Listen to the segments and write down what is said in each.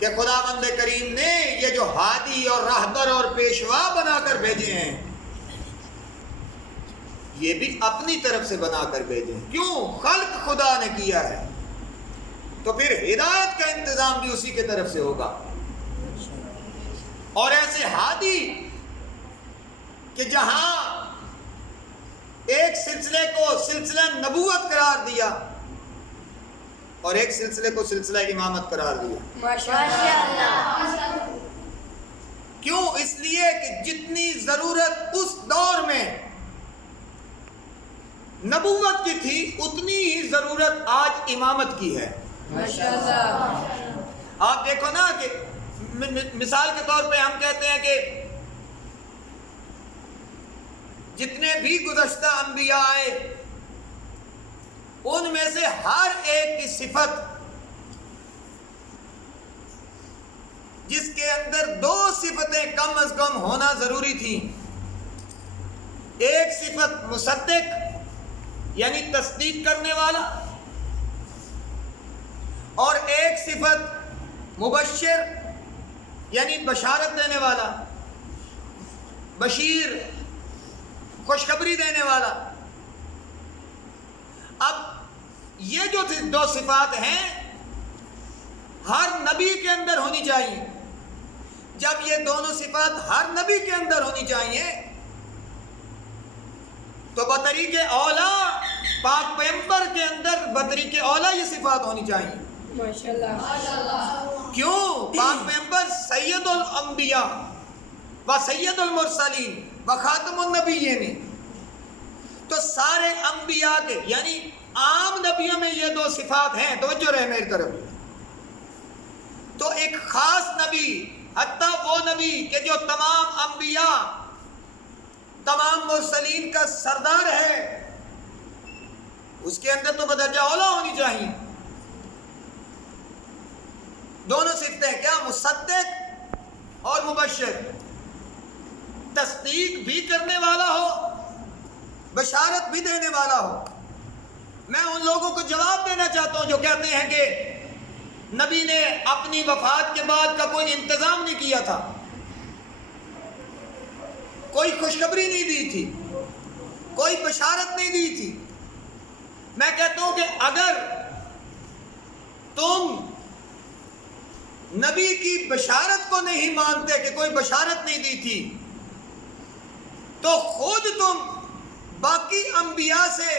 کہ خداوند کریم نے یہ جو ہادی اور راہبر اور پیشوا بنا کر بھیجے ہیں یہ بھی اپنی طرف سے بنا کر بھیجے ہیں. کیوں؟ خلق خدا نے کیا ہے تو پھر ہدایت کا انتظام بھی اسی کی طرف سے ہوگا. اور ایسے ہادی کہ جہاں ایک سلسلے کو سلسلہ نبوت قرار دیا اور ایک سلسلے کو سلسلہ امامت قرار دیا. ماشاءاللہ. کیوں؟ اس لیے کہ جتنی ضرورت اس دور میں نبوت کی تھی اتنی ہی ضرورت آج امامت کی ہے. ماشاءاللہ. آپ دیکھو نا کہ مثال کے طور پہ ہم کہتے ہیں کہ جتنے بھی گزشتہ انبیاء آئے ان میں سے ہر ایک کی صفت جس کے اندر دو صفتیں کم از کم ہونا ضروری تھی. ایک صفت مصدق یعنی تصدیق کرنے والا اور ایک صفت مبشر یعنی بشارت دینے والا، بشیر خوشخبری دینے والا. اب یہ جو دو صفات ہیں ہر نبی کے اندر ہونی چاہیے. جب یہ دونوں صفات ہر نبی کے اندر ہونی چاہیے تو بطریق اولا پاک پیغمبر کے اندر بطریق اولا یہ صفات ہونی چاہیے. ماشاءاللہ. کیوں؟ پاک پیغمبر سید الانبیاء و سید المرسلین و خاتم النبیین، تو سارے انبیاء کے یعنی عام نبیوں میں یہ دو صفات ہیں. توجہ رہے میری طرف. تو ایک خاص نبی، حتیٰ وہ نبی کہ جو تمام انبیاء تمام مرسلین کا سردار ہے، اس کے اندر تو بدرجہ اولا ہونی چاہیے. دونوں صفتیں کیا؟ مصدق اور مبشر. تصدیق بھی کرنے والا ہو، بشارت بھی دینے والا ہو. میں ان لوگوں کو جواب دینا چاہتا ہوں جو کہتے ہیں کہ نبی نے اپنی وفات کے بعد کا کوئی انتظام نہیں کیا تھا، کوئی خوشخبری نہیں دی تھی، کوئی بشارت نہیں دی تھی. میں کہتا ہوں کہ اگر تم نبی کی بشارت کو نہیں مانتے کہ کوئی بشارت نہیں دی تھی تو خود تم باقی انبیاء سے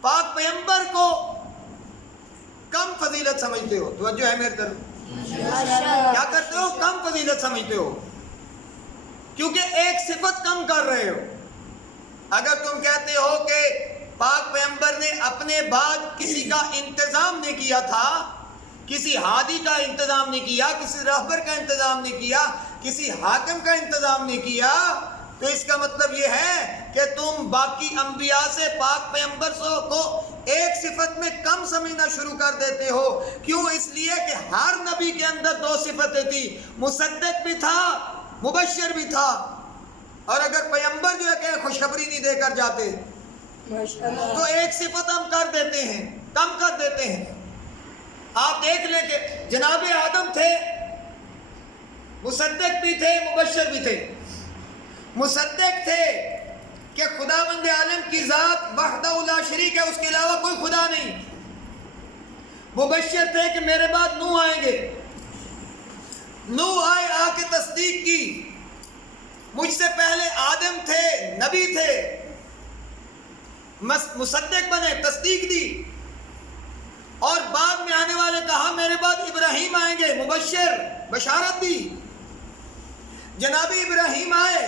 پاک پیغمبر کو کم فضیلت سمجھتے ہو. توجہ ہے میری طرف. کیا کرتے ہو؟ کم فضیلت سمجھتے ہو کیونکہ ایک صفت کم کر رہے ہو. اگر تم کہتے ہو کہ پاک پیغمبر نے اپنے بعد کسی کا انتظام نہیں کیا تھا، کسی ہادی کا انتظام نہیں کیا، کسی رہبر کا انتظام نہیں کیا، کسی حاکم کا انتظام نہیں کیا، تو اس کا مطلب یہ ہے کہ تم باقی انبیاء سے پاک پیغمبر کو ایک صفت میں کم سمجھنا شروع کر دیتے ہو. کیوں؟ اس لیے کہ ہر نبی کے اندر دو صفتیں تھی، مصدق بھی تھا، مبشر بھی تھا. اور اگر پیغمبر جو ہے کہ خوشخبری نہیں دے کر جاتے تو ایک صفت ہم کر دیتے ہیں، کم کر دیتے ہیں. آپ دیکھ لیں کہ جناب آدم تھے، مصدق بھی تھے، مبشر بھی تھے. مصدق تھے کہ خداوند عالم کی ذات وحدہ لا شریک ہے، اس کے علاوہ کوئی خدا نہیں. مبشر تھے کہ میرے بعد نوح آئیں گے. نوح آئے، آ کے تصدیق کی. مجھ سے پہلے آدم تھے، نبی تھے، مصدق بنے، تصدیق دی. اور بعد میں آنے والے کہا میرے بعد ابراہیم آئیں گے، مبشر، بشارت دی. جناب ابراہیم آئے،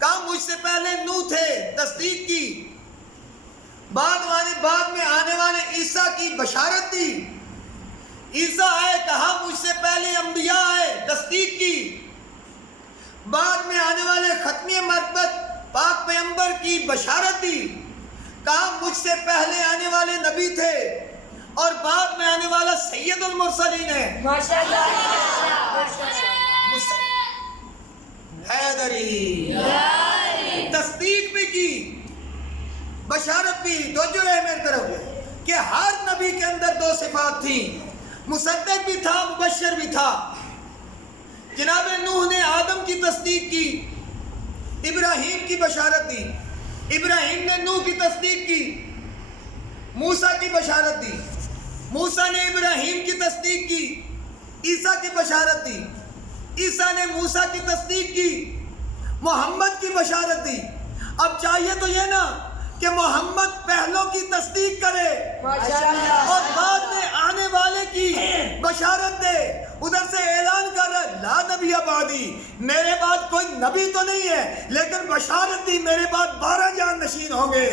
کہا مجھ سے پہلے نوح تھے، تصدیق کی. بعد میں آنے والے عیسیٰ کی بشارت دی. عیسیٰ آئے، کہا مجھ سے پہلے انبیاء آئے، تصدیق کی. بعد میں آنے والے ختمی مرتبت پاک پیغمبر کی بشارت دی. کہا مجھ سے پہلے آنے والے نبی تھے اور بعد میں آنے والا سید المرسلین ہے. حیدری تصدیق بھی کی، بشارت بھی. توجہ ہے میری طرف کہ ہر نبی کے اندر دو صفات تھیں. مصدق بھی تھا، مبشر بھی تھا۔ جناب نوح نے آدم کی تصدیق کی، ابراہیم کی بشارت دی، ابراہیم نے نوح کی تصدیق کی، موسیٰ کی بشارت دی، موسیٰ نے ابراہیم کی تصدیق کی، عیسیٰ کی بشارت دی، عیسیٰ نے موسیٰ کی تصدیق کی، محمد کی بشارت دی۔ اب چاہیے تو یہ نا کہ محمد پہلوں کی تصدیق کرے اور بعد میں آنے والے کی بشارت دے۔ ادھر سے اعلان کر رہا ہے لا نبی بعدی، میرے بعد کوئی نبی تو نہیں ہے لیکن بشارت دی میرے بعد 12 جان نشین ہوں گے۔